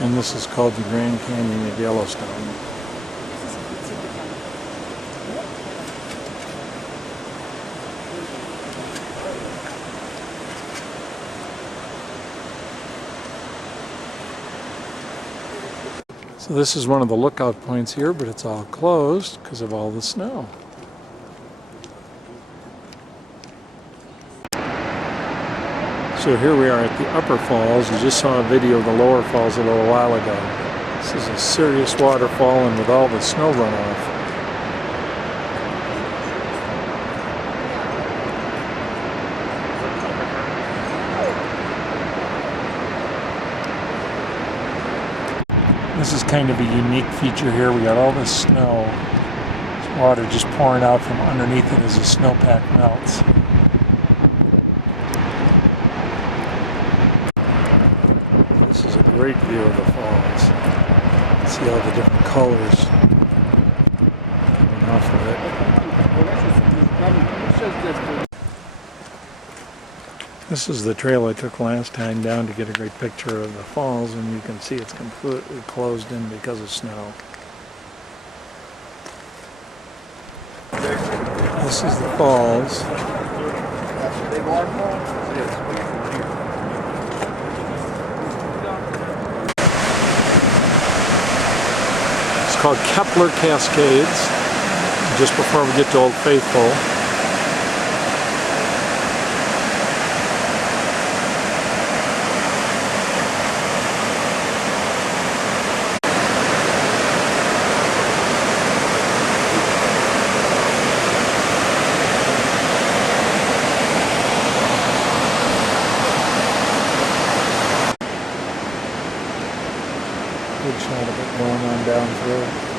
And this is called the Grand Canyon of Yellowstone. So this is one of the lookout points here, but it's all closed because of all the snow. So here we are at the upper falls. You just saw a video of the lower falls a little while ago. This is a serious waterfall, and with all the snow runoff. This is kind of a unique feature here. We got all this snow. There's water just pouring out from underneath it as the snowpack melts. This is a great view of the falls. See all the different colors coming off of it. This is the trail I took last time down to get a great picture of the falls, and you can see it's completely closed in because of snow. This is the falls. It's called Kepler Cascades, just before we get to Old Faithful. Good shot of it going on down through.